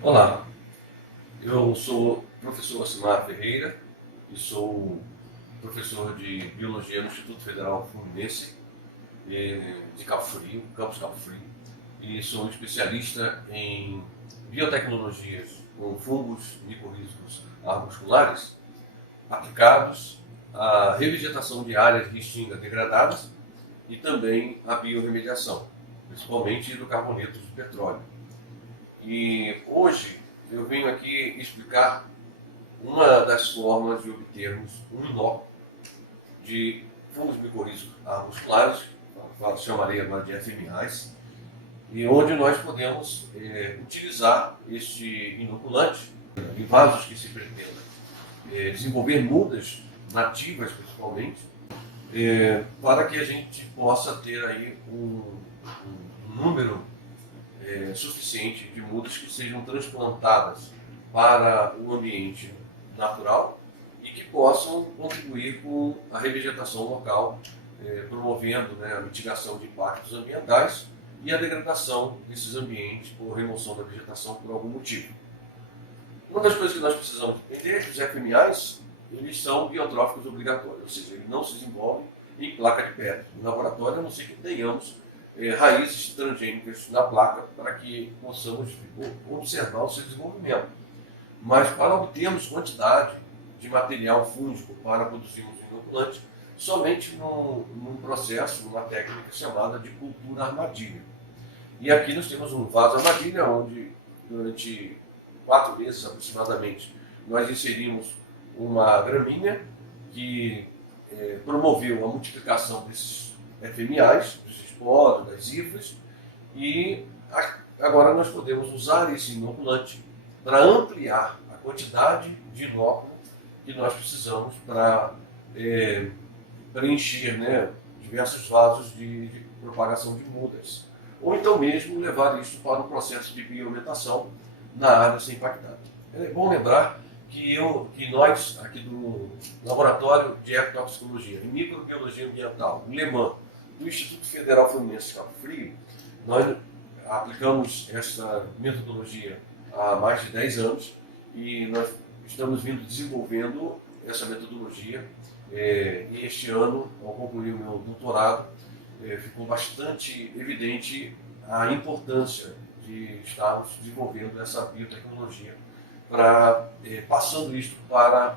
Olá, eu sou o professor Asimar Ferreira e sou professor de Biologia no Instituto Federal Fluminense de Cabo Frio, Campus Cabo Frio, e sou especialista em biotecnologias com fungos micorrízicos arbusculares aplicados à revegetação de áreas de extinga degradadas e também à biorremediação, principalmente do carboneto de petróleo. E hoje eu venho aqui explicar uma das formas de obtermos um nó de fungos micorrízicos arbusculares, chamarei agora de FMAs, e onde nós podemos utilizar este inoculante em vasos que se pretenda desenvolver mudas nativas, principalmente, para que a gente possa ter aí um número suficiente de mudas que sejam transplantadas para o ambiente natural e que possam contribuir com a revegetação local, promovendo, né, a mitigação de impactos ambientais e a degradação desses ambientes por remoção da vegetação por algum motivo. Uma das coisas que nós precisamos entender é que os FMAs eles são biotróficos obrigatórios, ou seja, eles não se desenvolvem em placa de pedra. No laboratório, a não ser que tenhamos raízes transgênicas na placa para que possamos observar o seu desenvolvimento. Mas para obtermos quantidade de material fúngico para produzirmos um inoculante, somente num processo, numa técnica chamada de cultura armadilha. E aqui nós temos um vaso armadilha, onde durante 4 meses aproximadamente nós inserimos uma gramínea que promoveu a multiplicação desses FMAs, dos esporos, das hifas, e agora nós podemos usar esse inoculante para ampliar a quantidade de inóculo que nós precisamos para preencher, né, diversos vasos de propagação de mudas. Ou então mesmo levar isso para um processo de biometação na área a ser impactada. É bom lembrar que nós, aqui do Laboratório de Ecotoxicologia e Microbiologia Ambiental, o LEMAN, do Instituto Federal Fluminense de Cabo Frio, nós aplicamos essa metodologia há mais de 10 anos e nós estamos vindo desenvolvendo essa metodologia. E este ano, ao concluir o meu doutorado, ficou bastante evidente a importância de estarmos desenvolvendo essa biotecnologia para passando isso para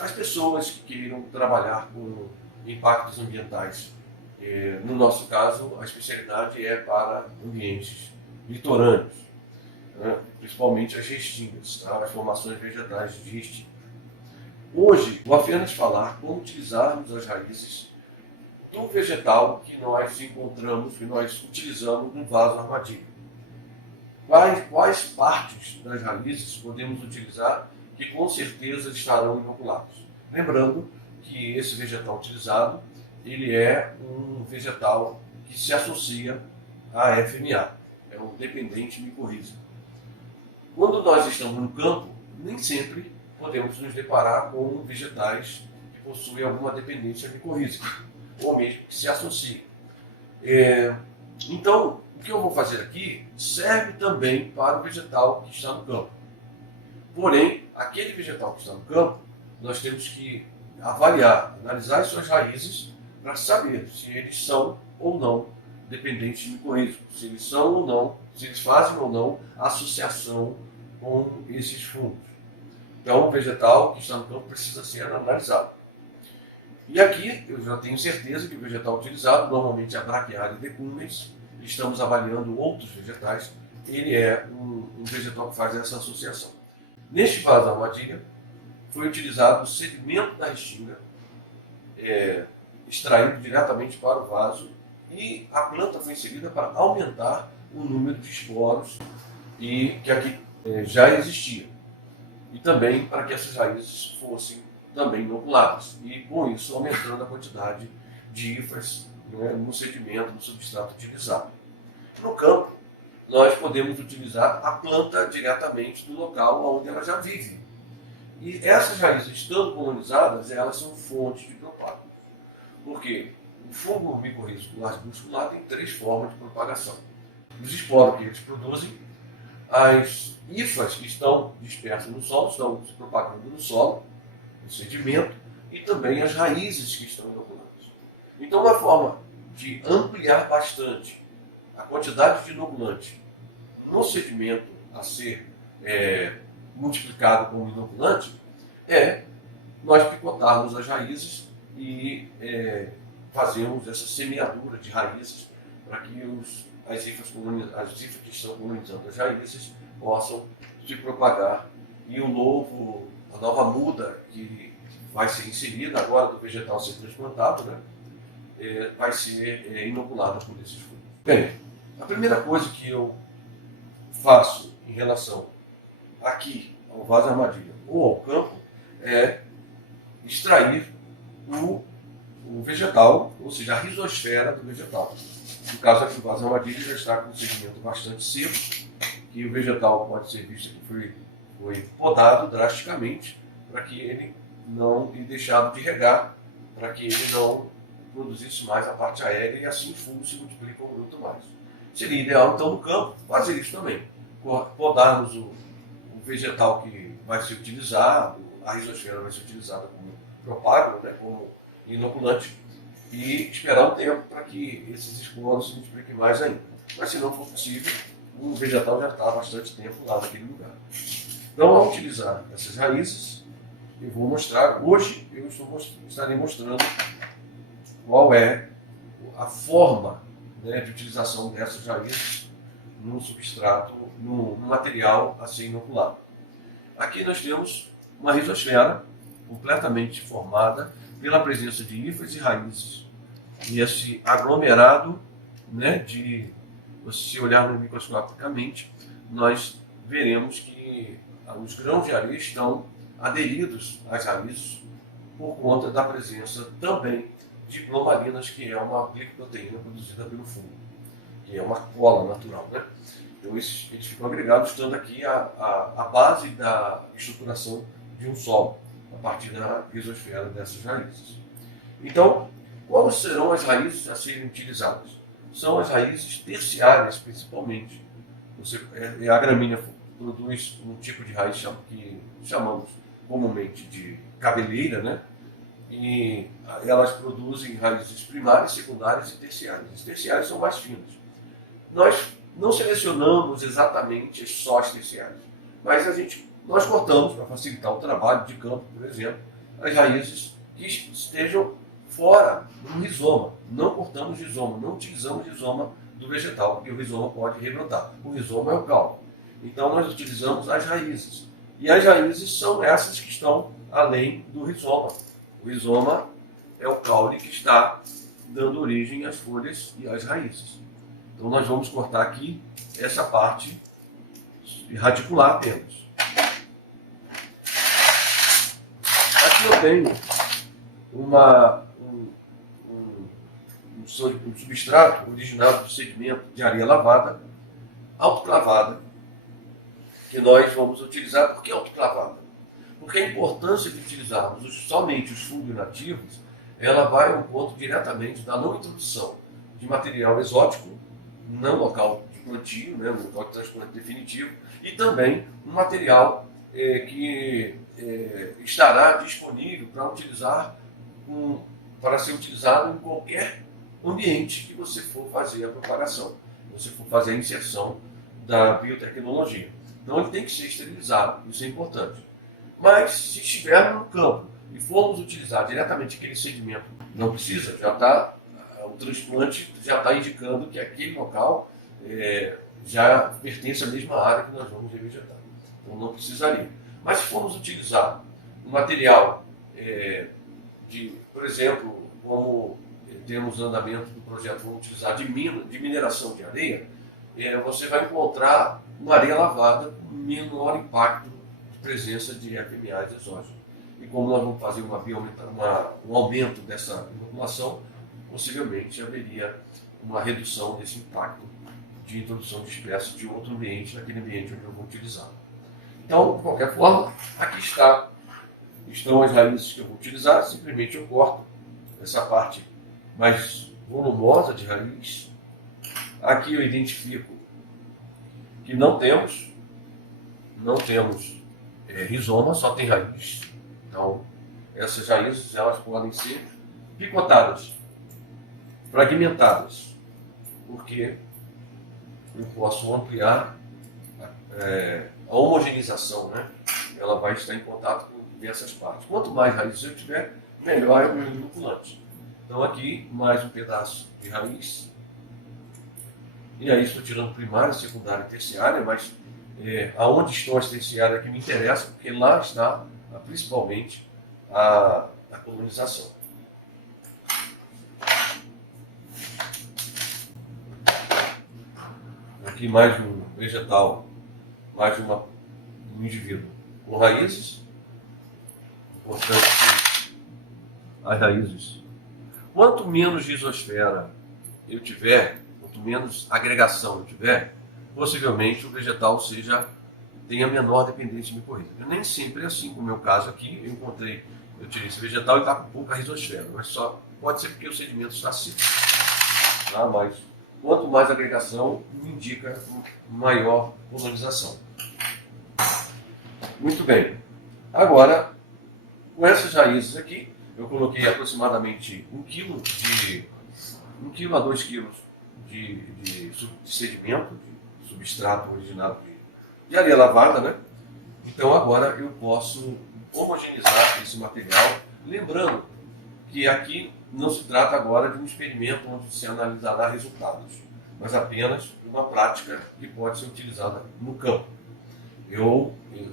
as pessoas que queiram trabalhar com impactos ambientais. No nosso caso, a especialidade é para ambientes litorâneos, né? Principalmente as restingas, tá? As formações vegetais de restinga. Hoje, vou apenas falar como utilizarmos as raízes do vegetal que nós encontramos, que nós utilizamos no vaso armadilha. Quais partes das raízes podemos utilizar que com certeza estarão inoculados? Lembrando que esse vegetal utilizado ele é um vegetal que se associa à FMA, é um dependente micorrízico. Quando nós estamos no campo, nem sempre podemos nos deparar com vegetais que possuem alguma dependência micorrízica, ou mesmo que se associem. Então, o que eu vou fazer aqui serve também para o vegetal que está no campo. Porém, aquele vegetal que está no campo, nós temos que avaliar, analisar as suas raízes para saber se eles são ou não dependentes de micorrízicos, se eles são ou não, se eles fazem ou não associação com esses fungos. Então, o vegetal que está no campo precisa ser analisado. E aqui eu já tenho certeza que o vegetal utilizado, normalmente é a Brachiaria decumbens, estamos avaliando outros vegetais, ele é um vegetal que faz essa associação. Neste vaso armadilha, foi utilizado o sedimento da restinga, extraído diretamente para o vaso, e a planta foi inserida para aumentar o número de esporos que aqui já existia. E também para que essas raízes fossem também inoculadas. E com isso aumentando a quantidade de hifas, né, no sedimento, no substrato utilizado. No campo, nós podemos utilizar a planta diretamente do local onde ela já vive. E essas raízes, estando colonizadas, elas são fontes de propágulo. Porque o fungo micorrízico arbuscular tem 3 formas de propagação. Os esporos que eles produzem, as hifas que estão dispersas no solo, estão se propagando no solo, no sedimento, e também as raízes que estão inoculadas. Então, uma forma de ampliar bastante a quantidade de inoculante no sedimento a ser multiplicado como inoculante é nós picotarmos as raízes e fazermos essa semeadura de raízes para que as hifas que estão colonizando as raízes possam se propagar e a nova muda que vai ser inserida agora do vegetal ser transplantado, né, vai ser inoculada por esses fungos. Bem, a primeira coisa que eu faço em relação aqui ao vaso armadilha ou ao campo é extrair o vegetal, ou seja, a rizosfera do vegetal. No caso aqui, o vaso armadilha já está com um segmento bastante seco, que o vegetal pode ser visto que foi podado drasticamente para que ele não e deixado de regar, para que ele não produzisse mais a parte aérea e assim os fungos se multiplicam muito mais. Seria ideal, então, no campo, fazer isso também. Podarmos o vegetal que vai ser utilizado, a rizosfera vai ser utilizada como propágulo, né, como inoculante, e esperar um tempo para que esses esporos se multipliquem mais ainda. Mas se não for possível, o vegetal já está há bastante tempo lá naquele lugar. Então, ao utilizar essas raízes, eu vou mostrar, hoje eu estarei mostrando qual é a forma, né, de utilização dessas raízes no substrato, no material a ser inoculado. Aqui nós temos uma rizosfera completamente formada pela presença de hifas e raízes. E esse aglomerado, né, se olhar microscopicamente, nós veremos que os grãos de areia estão aderidos às raízes por conta da presença também de glomalinas, que é uma glicoproteína produzida pelo fungo, que é uma cola natural, né? Então eles ficam agregados, estando aqui a base da estruturação de um solo, a partir da rizosfera dessas raízes. Então, quais serão as raízes a serem utilizadas? São as raízes terciárias, principalmente. A gramínea produz um tipo de raiz que chamamos comumente de cabeleira, né? E elas produzem raízes primárias, secundárias e terciárias. As terciárias são mais finas. Nós não selecionamos exatamente só as terciárias, mas nós cortamos, para facilitar o trabalho de campo, por exemplo, as raízes que estejam fora do rizoma. Não cortamos rizoma, não utilizamos rizoma do vegetal, porque o rizoma pode rebrotar. O rizoma é o caule. Então nós utilizamos as raízes. E as raízes são essas que estão além do rizoma. O rizoma é o caule que está dando origem às folhas e às raízes. Então nós vamos cortar aqui essa parte radicular apenas. Aqui eu tenho um substrato originado do segmento de areia lavada, autoclavada, que nós vamos utilizar. Por que autoclavada? Porque a importância de utilizarmos somente os fungos nativos, ela vai ao ponto diretamente da não introdução de material exótico, não local de plantio, né, no local de transplante definitivo, e também um material que estará disponível para ser utilizado em qualquer ambiente que você for fazer a propagação, você for fazer a inserção da biotecnologia. Então ele tem que ser esterilizado, isso é importante. Mas se estiver no campo e formos utilizar diretamente aquele sedimento, não precisa, o transplante já está indicando que aquele local já pertence à mesma área que nós vamos revegetar. Então não precisaria. Mas se formos utilizar um material por exemplo, como temos andamento do projeto, vamos utilizar de mineração de areia, você vai encontrar uma areia lavada com menor impacto de presença de FMAs exógenos. E como nós vamos fazer um aumento dessa inoculação, possivelmente haveria uma redução desse impacto de introdução de espécies de outro ambiente, naquele ambiente onde eu vou utilizar. Então, de qualquer forma, aqui estão as raízes que eu vou utilizar. Simplesmente eu corto essa parte mais volumosa de raiz. Aqui eu identifico que não temos não temos rizoma, só tem raiz. Então, essas raízes elas podem ser picotadas, fragmentadas, porque eu posso ampliar a homogeneização, né? Ela vai estar em contato com diversas partes. Quanto mais raízes eu tiver, melhor é o meu inoculante. Então aqui, mais um pedaço de raiz. E aí estou tirando primária, secundária e terciária, mas aonde estão as terciárias que me interessam, porque lá está principalmente a colonização. Aqui mais um vegetal, mais um indivíduo com raízes. Importante que as raízes, quanto menos rizosfera eu tiver, quanto menos agregação eu tiver, possivelmente o vegetal tenha menor dependência de micorriza. Nem sempre é assim, como é o meu caso aqui, eu tirei esse vegetal e está com pouca rizosfera, mas só pode ser porque o sedimento está seco. Tá? Mas quanto mais agregação, indica maior colonização. Muito bem. Agora, com essas raízes aqui, eu coloquei aproximadamente 1 kg a 2 kg de sedimento, de substrato originado de areia lavada, né? Então agora eu posso homogeneizar esse material, lembrando que aqui não se trata agora de um experimento onde se analisará resultados, mas apenas de uma prática que pode ser utilizada no campo.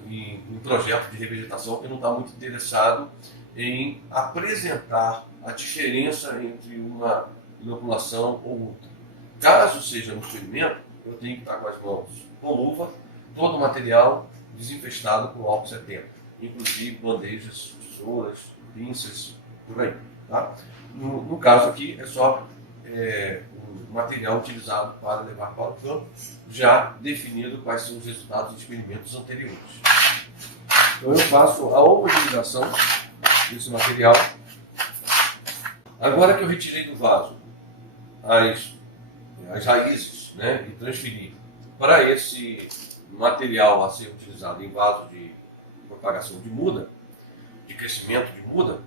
Em projeto de revegetação, eu não está muito interessado em apresentar a diferença entre uma inoculação ou outra. Caso seja um experimento, eu tenho que estar com as mãos com luva, todo o material desinfestado com álcool 70, inclusive bandejas, tesouras, pinças, por aí. Tá? No caso aqui, é só o material utilizado para levar para o campo, já definido quais são os resultados de experimentos anteriores. Então eu faço a homogeneização desse material. Agora que eu retirei do vaso as raízes, né, e transferi para esse material a ser utilizado em vaso de propagação de muda, de crescimento de muda,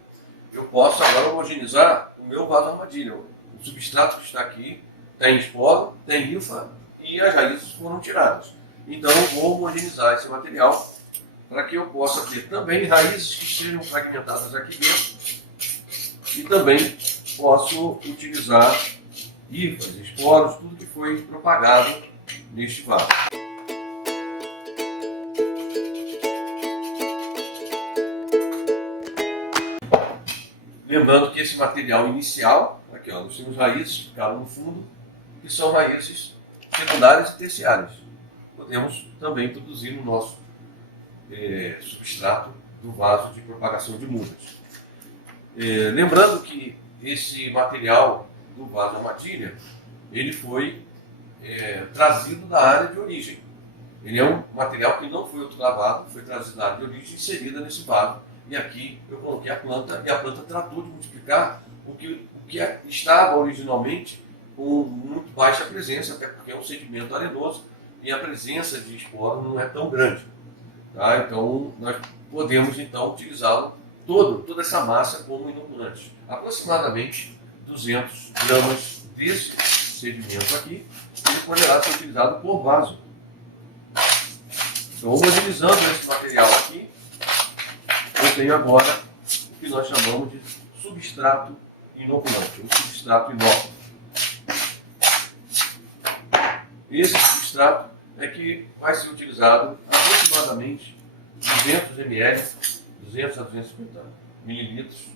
eu posso agora homogeneizar o meu vaso armadilha. O substrato que está aqui tem esporo, tem rifa e as raízes foram tiradas. Então eu vou homogeneizar esse material para que eu possa ter também raízes que sejam fragmentadas aqui dentro e também posso utilizar hifas, esporos, tudo que foi propagado neste vaso. Lembrando que esse material inicial, aqui ó, nós temos raízes que ficaram no fundo, que são raízes secundárias e terciárias. Podemos também produzir no nosso substrato do vaso de propagação de mudas. Lembrando que esse material do vaso armadilha, ele foi trazido da área de origem. Ele é um material que não foi autolavado, foi trazido da área de origem e inserida nesse vaso. E aqui eu coloquei a planta e a planta tratou de multiplicar o que estava originalmente com muito baixa presença, até porque é um sedimento arenoso e a presença de esporo não é tão grande. Tá? Então nós podemos então utilizá-lo toda essa massa como inoculante. Aproximadamente 200 gramas desse sedimento aqui, ele poderá ser utilizado por vaso. Então, homogeneizando esse material aqui, eu tenho agora o que nós chamamos de substrato inoculante, um substrato inóculo. Esse substrato é que vai ser utilizado aproximadamente 200 ml, 200 a 250 mililitros,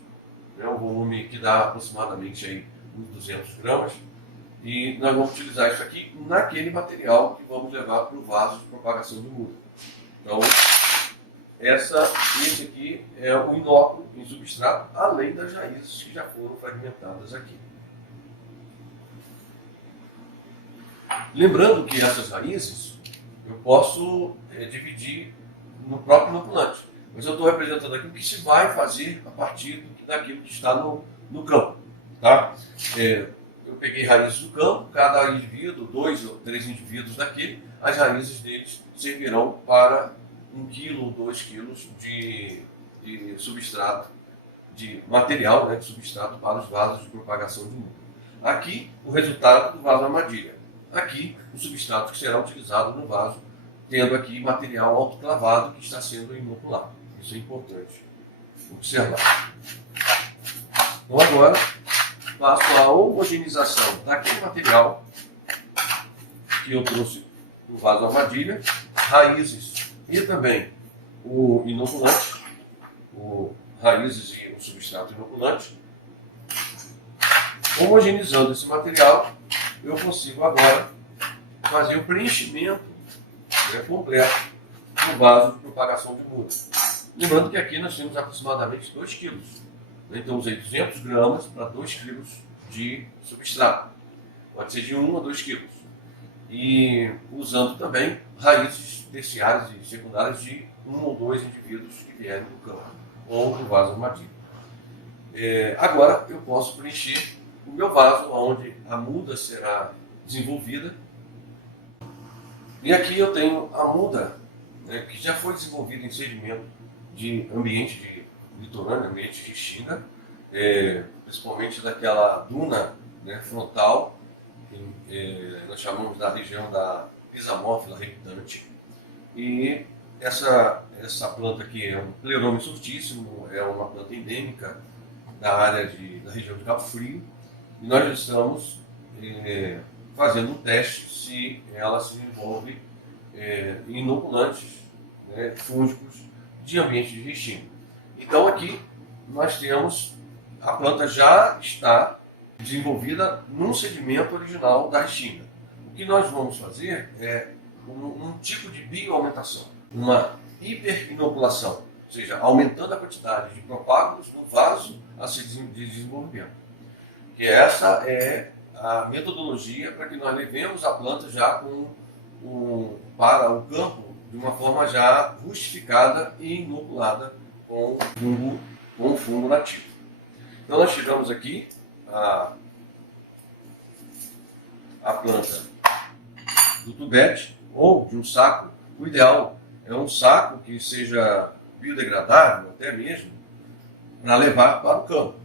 né, o volume que dá aproximadamente aí uns 200 gramas. E nós vamos utilizar isso aqui naquele material que vamos levar para o vaso de propagação de muda. Então, esse aqui é o inóculo em substrato, além das raízes que já foram fragmentadas aqui. Lembrando que essas raízes eu posso dividir no próprio inoculante, mas eu estou representando aqui o que se vai fazer a partir daquilo que está no campo. Tá? Eu peguei raízes do campo, cada indivíduo, 2 ou 3 indivíduos daquele, as raízes deles servirão para 1 quilo ou 2 quilos de substrato, de material, né, de substrato para os vasos de propagação de muda. Aqui, o resultado do vaso armadilha. Aqui, o substrato que será utilizado no vaso, tendo aqui material autoclavado que está sendo inoculado. Isso é importante observar. Então agora, faço a homogeneização daquele material que eu trouxe do vaso armadilha, raízes e também o inoculante, raízes e o substrato inoculante. Homogeneizando esse material, eu consigo agora fazer o preenchimento, né, completo do vaso de propagação de muda. Lembrando que aqui nós temos aproximadamente 2 kg. Então usei 200 gramas para 2 kg de substrato. Pode ser de 1 a 2 kg. E usando também raízes terciárias e secundárias de 1 ou 2 indivíduos que vierem do campo ou do vaso armadilha. Agora eu posso preencher o meu vaso, onde a muda será desenvolvida. E aqui eu tenho a muda, né, que já foi desenvolvida em sedimento de ambiente de litorâneo, ambiente de restinga, principalmente daquela duna, né, frontal, que nós chamamos da região da Pisamófila reptante. E essa planta aqui é um Plerome surtíssimo, é uma planta endêmica da área da região de Cabo Frio. E nós estamos fazendo um teste se ela se envolve em inoculantes, né, fúngicos de ambiente de restinga. Então aqui nós temos, a planta já está desenvolvida num sedimento original da restinga. O que nós vamos fazer é um tipo de bioaumentação, uma hiperinoculação, ou seja, aumentando a quantidade de propágulos no vaso a se desenvolvimento. Que essa é a metodologia para que nós levemos a planta já para o campo de uma forma já rustificada e inoculada com o fungo nativo. Então nós tiramos aqui a planta do tubete ou de um saco. O ideal é um saco que seja biodegradável até mesmo para levar para o campo.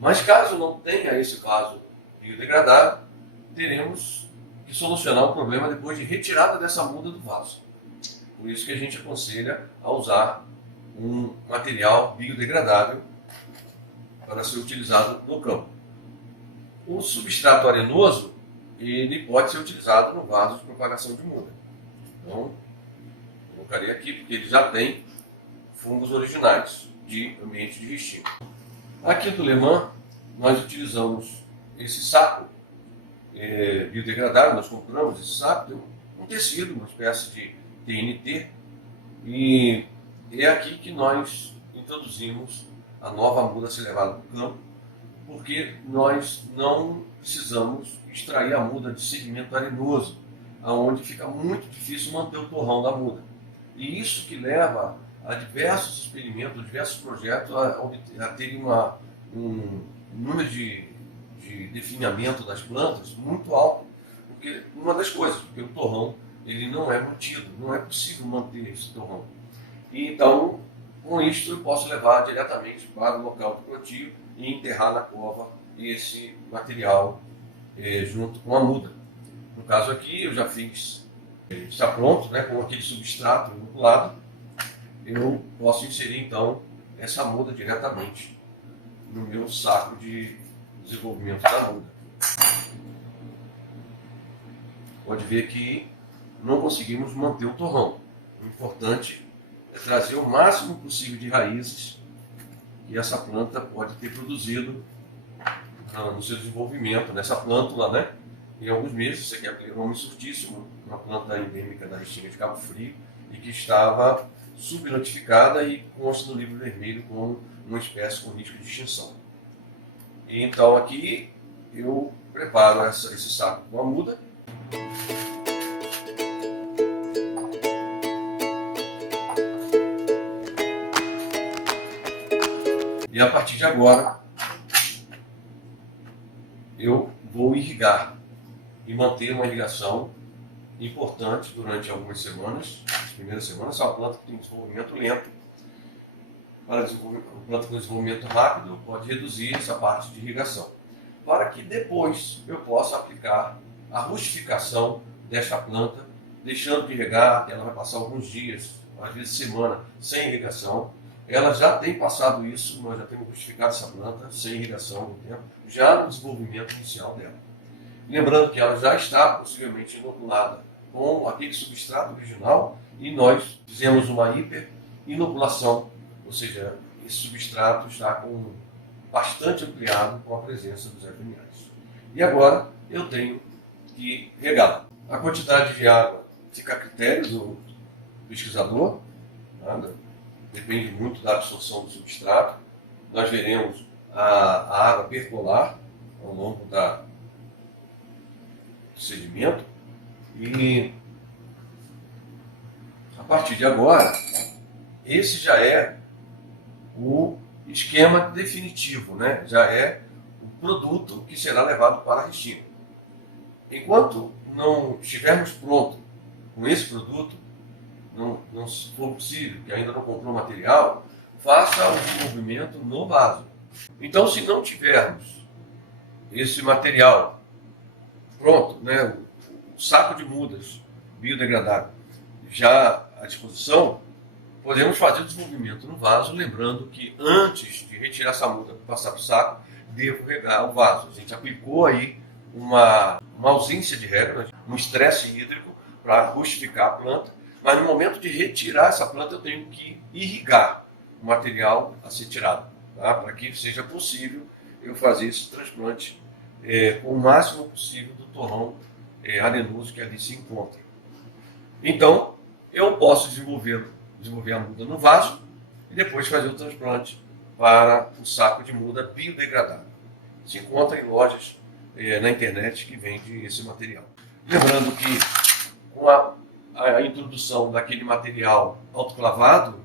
Mas caso não tenha esse vaso biodegradável, teremos que solucionar o problema depois de retirada dessa muda do vaso. Por isso que a gente aconselha a usar um material biodegradável para ser utilizado no campo. O substrato arenoso, ele pode ser utilizado no vaso de propagação de muda. Então, colocarei aqui porque ele já tem fungos originais de ambiente de restinga. Aqui do Le Mans, nós utilizamos esse saco biodegradável, nós compramos esse saco, tem um tecido, uma espécie de TNT, e é aqui que nós introduzimos a nova muda a ser levada para o campo, porque nós não precisamos extrair a muda de sedimento arenoso, onde fica muito difícil manter o torrão da muda. E isso que leva a diversos experimentos, diversos projetos a terem um número de definhamento das plantas muito alto, porque o torrão ele não é mantido, não é possível manter esse torrão. E então, com isto eu posso levar diretamente para o local de plantio e enterrar na cova esse material junto com a muda. No caso aqui eu já fiz, está pronto, né, com aquele substrato inoculado. Eu posso inserir então essa muda diretamente no meu saco de desenvolvimento da muda. Pode ver que não conseguimos manter o torrão. O importante é trazer o máximo possível de raízes que essa planta pode ter produzido no seu desenvolvimento, nessa plântula, né? Em alguns meses. Isso aqui é a Plerome surtíssimo, uma planta endêmica da restinga de Cabo Frio e que estava subnotificada e consta no livro vermelho como uma espécie com risco de extinção. E então aqui eu preparo esse saco com a muda. E a partir de agora eu vou irrigar e manter uma irrigação importante durante algumas semanas, primeiras semanas, é uma planta que tem desenvolvimento lento. Para uma planta com desenvolvimento rápido, pode reduzir essa parte de irrigação, para que depois eu possa aplicar a rustificação desta planta, deixando de regar, ela vai passar alguns dias, às vezes semana, sem irrigação. Ela já tem passado isso, nós já temos rustificado essa planta sem irrigação no tempo, já no desenvolvimento inicial dela. Lembrando que ela já está possivelmente inoculada com aquele substrato original e nós fizemos uma hiperinoculação, ou seja, esse substrato está bastante ampliado com a presença dos germinários. E agora eu tenho que regá-la. A quantidade de água fica a critério do pesquisador, nada? Depende muito da absorção do substrato. Nós veremos a água percolar ao longo do sedimento e a partir de agora, esse já é o esquema definitivo, né? Já é o produto que será levado para a resina. Enquanto não estivermos prontos com esse produto, não for possível, que ainda não comprou material, faça o desenvolvimento no vaso. Então, se não tivermos esse material pronto, né, o saco de mudas biodegradável já à disposição, podemos fazer o desenvolvimento no vaso, lembrando que antes de retirar essa muda para passar para o saco, devo regar o vaso. A gente aplicou aí uma ausência de regra, um estresse hídrico para rustificar a planta, mas no momento de retirar essa planta eu tenho que irrigar o material a ser tirado, tá? Para que seja possível eu fazer esse transplante com o máximo possível do torrão arenoso que ali se encontra. Então, eu posso desenvolver a muda no vaso e depois fazer o transplante para o saco de muda biodegradável. Se encontra em lojas na internet que vende esse material. Lembrando que com a introdução daquele material autoclavado,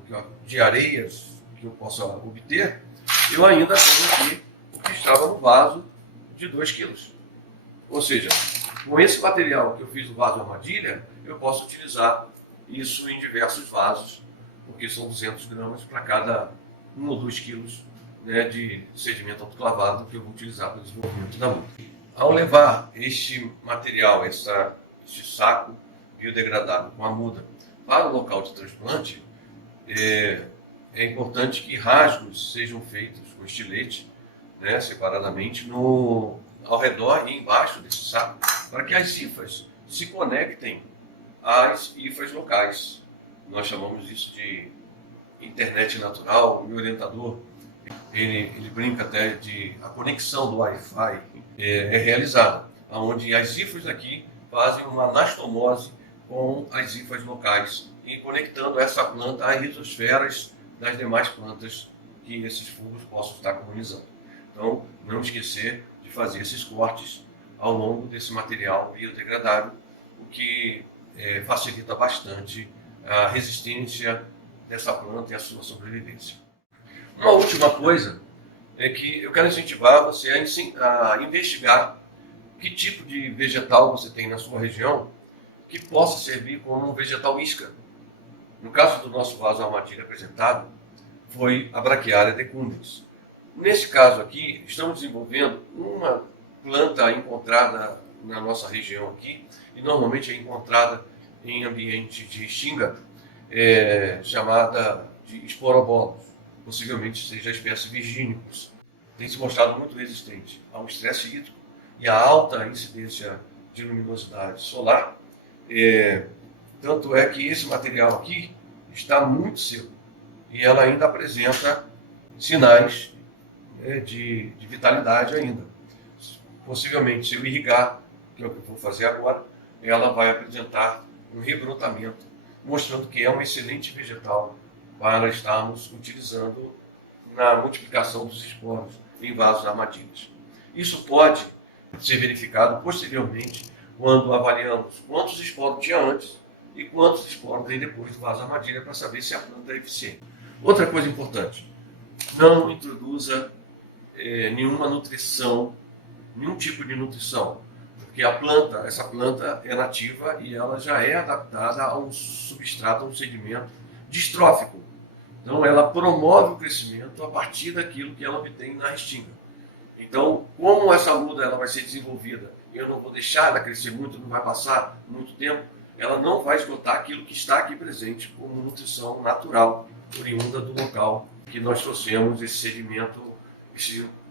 de areias que eu possa obter, eu ainda tenho aqui o que estava no vaso de 2 kg. Ou seja, com esse material que eu fiz no vaso armadilha, eu posso utilizar isso em diversos vasos, porque são 200 gramas para cada 1 ou 2 quilos, né, de sedimento autoclavado que eu vou utilizar para o desenvolvimento da muda. Ao levar este material, este saco biodegradável com a muda para o local de transplante, é importante que rasgos sejam feitos com estilete, né, separadamente, ao redor e embaixo desse saco, para que as hifas se conectem às hifas locais. Nós chamamos isso de internet natural. O meu orientador, ele brinca até de a conexão do Wi-Fi é realizada, onde as hifas aqui fazem uma anastomose com as hifas locais e conectando essa planta às rizosferas das demais plantas que esses fungos possam estar colonizando. Então, não esquecer de fazer esses cortes ao longo desse material biodegradável, o que facilita bastante a resistência dessa planta e a sua sobrevivência. Uma última coisa é que eu quero incentivar você a investigar que tipo de vegetal você tem na sua região que possa servir como um vegetal isca. No caso do nosso vaso armadilha apresentado, foi a Braquiária decundens. Nesse caso aqui, estamos desenvolvendo uma planta encontrada na nossa região aqui, e normalmente é encontrada em ambiente de xinga, chamada de esporobolos, possivelmente seja a espécie Virginicus. Tem se mostrado muito resistente ao estresse hídrico e à alta incidência de luminosidade solar. Tanto é que esse material aqui está muito seco e ela ainda apresenta sinais de vitalidade ainda. Possivelmente, se eu irrigar, que é o que eu vou fazer agora, ela vai apresentar um rebrotamento, mostrando que é um excelente vegetal para estarmos utilizando na multiplicação dos esporos em vasos armadilhas. Isso pode ser verificado posteriormente quando avaliamos quantos esporos tinha antes e quantos esporos tem depois do vaso armadilha para saber se a planta é eficiente. Outra coisa importante, não introduza nenhuma nutrição, nenhum tipo de nutrição, porque essa planta é nativa e ela já é adaptada a um substrato, a um sedimento distrófico. Então ela promove o crescimento a partir daquilo que ela obtém na restinga. Então, como essa muda ela vai ser desenvolvida, eu não vou deixar ela crescer muito, não vai passar muito tempo, ela não vai esgotar aquilo que está aqui presente como nutrição natural, oriunda do local que nós trouxemos esse sedimento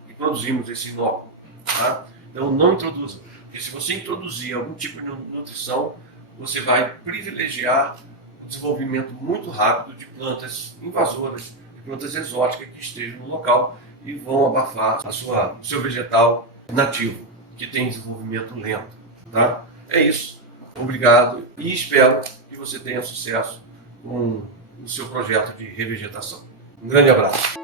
e produzimos esse inóculo. Tá? Então, não introduza. Porque se você introduzir algum tipo de nutrição, você vai privilegiar o desenvolvimento muito rápido de plantas invasoras, de plantas exóticas que estejam no local e vão abafar o seu vegetal nativo, que tem desenvolvimento lento. Tá? É isso. Obrigado e espero que você tenha sucesso com o seu projeto de revegetação. Um grande abraço.